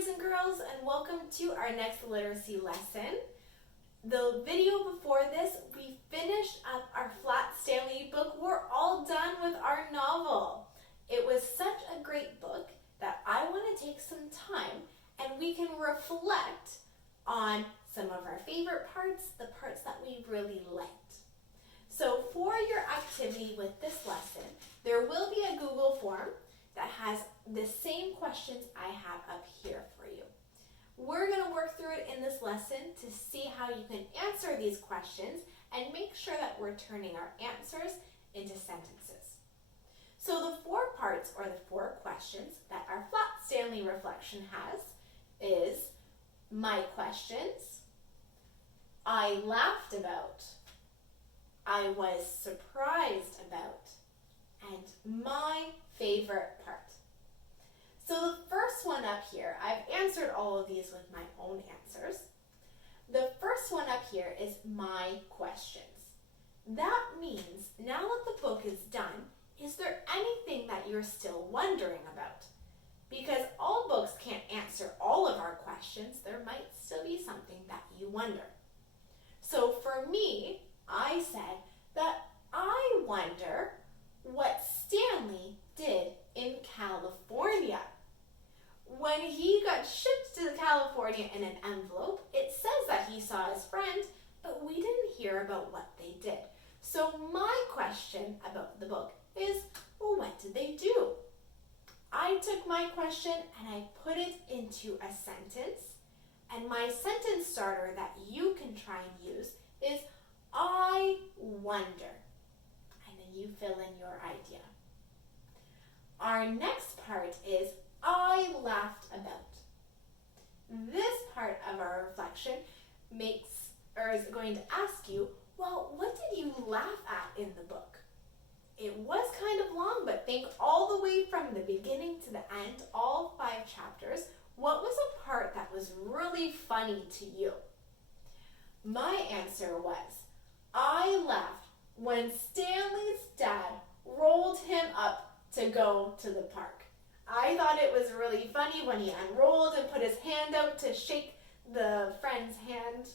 boys and girls, and welcome to our next literacy lesson. The video before this, we finished up our Flat Stanley book. We're all done with our novel. It was such a great book that I want to take some time and we can reflect on some of our favorite parts, the parts that we really liked. So for your activity with this lesson, there will be a Google form that has the same questions I have up here for you. We're going to work through it in this lesson to see how you can answer these questions and make sure that we're turning our answers into sentences. So the 4 parts or the 4 questions that our Flat Stanley reflection has is my questions, I laughed about, I was surprised about, and my favorite part. So the first one up here, I've answered all of these with my own answers. The first one up here is my questions. That means now that the book is done, is there anything that you're still wondering about? Because all books can't answer all of our questions, there might still be something that you wonder. So for me, I said that I wonder what Stanley did in California. When he got shipped to California in an envelope, it says that he saw his friend, but we didn't hear about what they did. So my question about the book is, well, what did they do? I took my question and I put it into a sentence, and my sentence starter that you can try and use is, I wonder. And then you fill in your idea. Our next part is, I laughed about. This part of our reflection is going to ask you, well, what did you laugh at in the book? It was kind of long, but think all the way from the beginning to the end, all 5 chapters. What was a part that was really funny to you? My answer was, I laughed when Stanley's dad rolled him up to go to the park. I thought it was really funny when he unrolled and put his hand out to shake the friend's hand.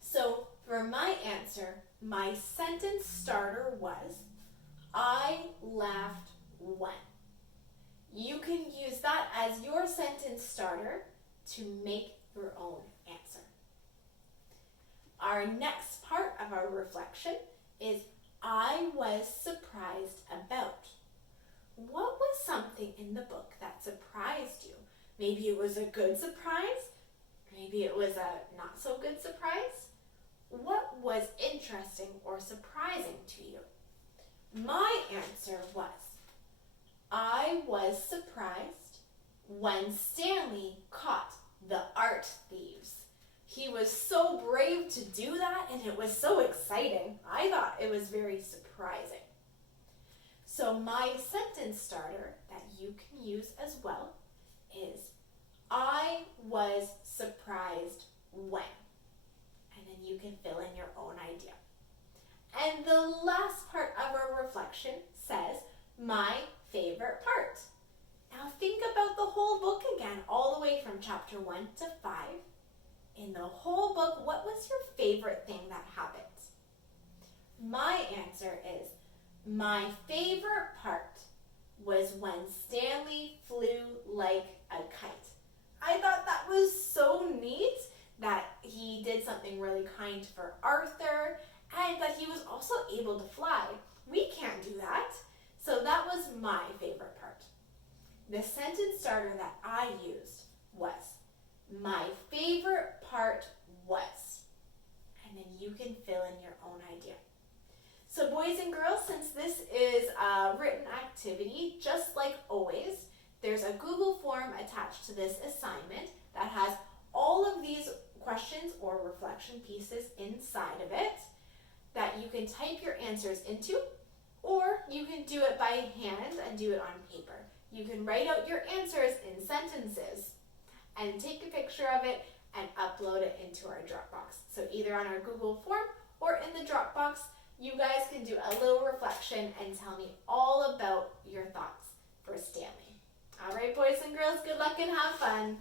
So for my answer, my sentence starter was, I laughed when. You can use that as your sentence starter to make your own answer. Our next part of our reflection is, I was surprised about. What was something in the book that surprised you? Maybe it was a good surprise. Maybe it was a not so good surprise. What was interesting or surprising to you? My answer was, I was surprised when Stanley caught the art thieves. He was so brave to do that, and it was so exciting. I thought it was very surprising. So my sentence starter that you can use as well is, I was surprised when. And then you can fill in your own idea. And the last part of our reflection says, my favorite part. Now think about the whole book again, all the way from chapter 1 to 5. In the whole book, what was your favorite thing that happened? My answer is, my favorite part was when Stanley flew like a kite. I thought that was so neat that he did something really kind for Arthur and that he was also able to fly. We can't do that. So that was my favorite part. The sentence starter that I used was, my favorite part was. And then you can fill in your own idea. So boys and girls, since this is a written activity, just like always, there's a Google form attached to this assignment that has all of these questions or reflection pieces inside of it that you can type your answers into, or you can do it by hand and do it on paper. You can write out your answers in sentences and take a picture of it and upload it into our Dropbox. So either on our Google form or in the Dropbox, you guys can do a little reflection and tell me all about your thoughts for Stanley. All right, boys and girls, good luck and have fun.